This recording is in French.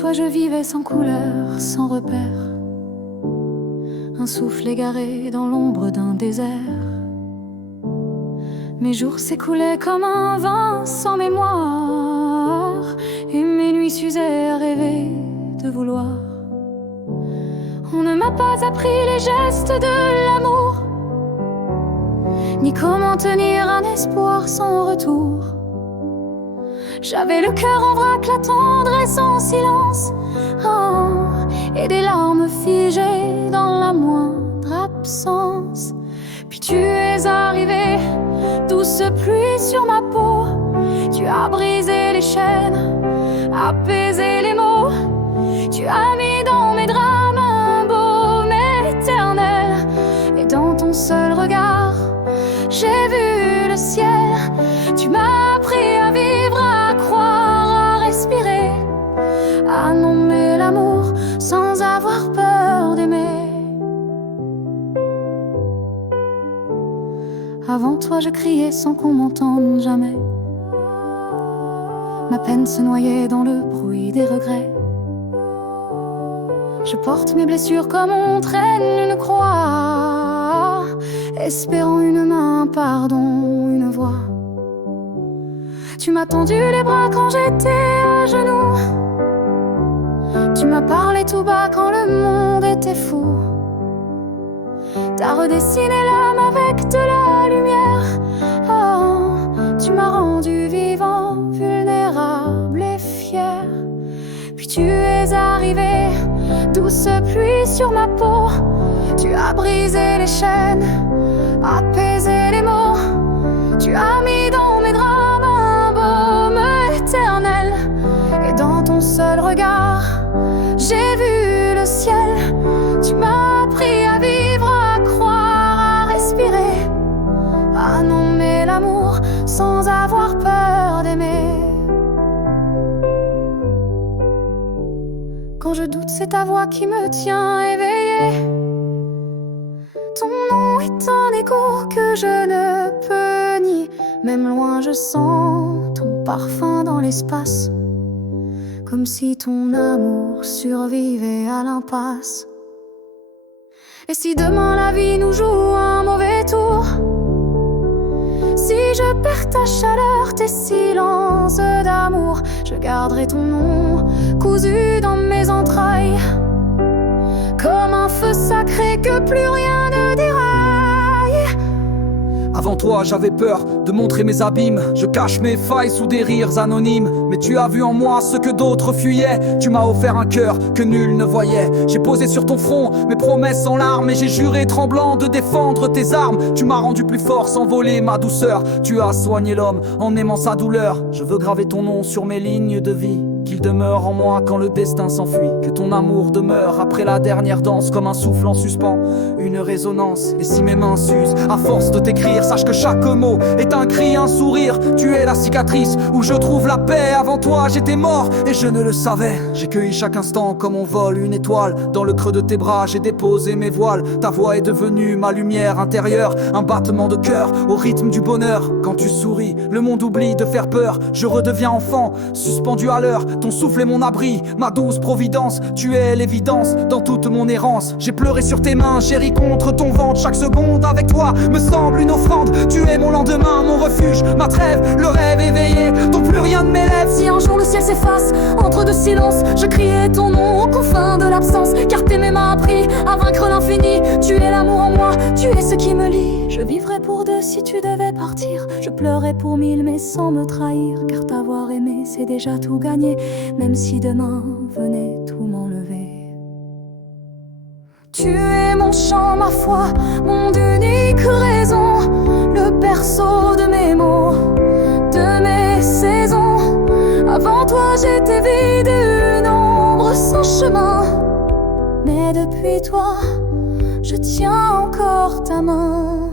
toi je vivais sans couleur, sans repère, un souffle égaré dans l'ombre d'un désert. Mes jours s'écoulaient comme un vin sans mémoire, et mes nuits s'usaient à rêver de vouloir. On ne m'a pas appris les gestes de l'amour, ni comment tenir un espoir sans retour. J'avais le cœur en vrac, la tendresse en silence, et des larmes figées dans la moindre absence. Puis tu es arrivé, douce pluie sur ma peau. Tu as brisé les chaînes, apaisé les maux. Tu as mis dans mes drames un baume éternel, et dans ton seul regard, j'ai vu le ciel. Tu m'as appris à vivre, à croire, à respirer, à nommer l'amour sans avoir peur d'aimer. Avant toi je criais sans qu'on m'entende jamais. Ma peine se noyait dans le bruit des regrets. Je porte mes blessures comme on traîne une croix, espérant une main, un pardon, une voix. Tu m'as tendu les bras quand j'étais à genoux. Tu m'as parlé tout bas quand le monde était fou. T'as redessiné l'âme avec de la lumière. Oh, tu m'as rendu vivant, vulnérable et fier. Puis tu es arrivé, douce pluie sur ma peau. Tu as brisé les chaînes, apaisé les mots. Tu as mis dans mes drames un baume éternel, et dans ton seul regard, j'ai vu le ciel. Tu m'as appris à vivre, à croire, à respirer, à nommer l'amour sans avoir peur d'aimer. Quand je doute, c'est ta voix qui me tient éveillée. Ton nom est un écho que je ne peux nier. Même loin, je sens ton parfum dans l'espace, comme si ton amour survivait à l'impasse. Et si demain la vie nous joue un mauvais tour, si je perds ta chaleur, tes silences d'amour, je garderai ton nom cousu dans mes entrailles, comme un feu sacré que plus rien ne déraille. Avant toi j'avais peur de montrer mes abîmes. Je cache mes failles sous des rires anonymes, mais tu as vu en moi ce que d'autres fuyaient. Tu m'as offert un cœur que nul ne voyait. J'ai posé sur ton front mes promesses en larmes, et j'ai juré tremblant de défendre tes armes. Tu m'as rendu plus fort sans voler ma douceur. Tu as soigné l'homme en aimant sa douleur. Je veux graver ton nom sur mes lignes de vie, qu'il demeure en moi quand le destin s'enfuit. Que ton amour demeure après la dernière danse, comme un souffle en suspens, une résonance. Et si mes mains s'usent à force de t'écrire, sache que chaque mot est un cri, un sourire. Tu es la cicatrice où je trouve la paix. Avant toi j'étais mort et je ne le savais. J'ai cueilli chaque instant comme on vole une étoile. Dans le creux de tes bras j'ai déposé mes voiles. Ta voix est devenue ma lumière intérieure, un battement de cœur au rythme du bonheur. Quand tu souris, le monde oublie de faire peur. Je redeviens enfant, suspendu à l'heure. Ton souffle est mon abri, ma douce providence. Tu es l'évidence dans toute mon errance. J'ai pleuré sur tes mains, j'ai ri contre ton ventre. Chaque seconde avec toi me semble une offrande. Tu es mon lendemain, mon refuge, ma trêve, le rêve éveillé dont plus rien ne m'élève. Si un jour le ciel s'efface entre deux silences, je criais ton nom aux confins de l'absence, car t'aimer m'a appris à vaincre l'infini. Tu es l'amour en moi, tu es ce qui me lie. Je vivrais pour deux si tu devais partir. Je pleurais pour mille mais sans me trahir, car t'avoir aimé c'est déjà tout gagné, même si demain venait tout m'enlever. Tu es mon chant, ma foi, mon unique raison, le berceau de mes mots, de mes saisons. Avant toi j'étais vide et une ombre sans chemin, mais depuis toi je tiens encore ta main.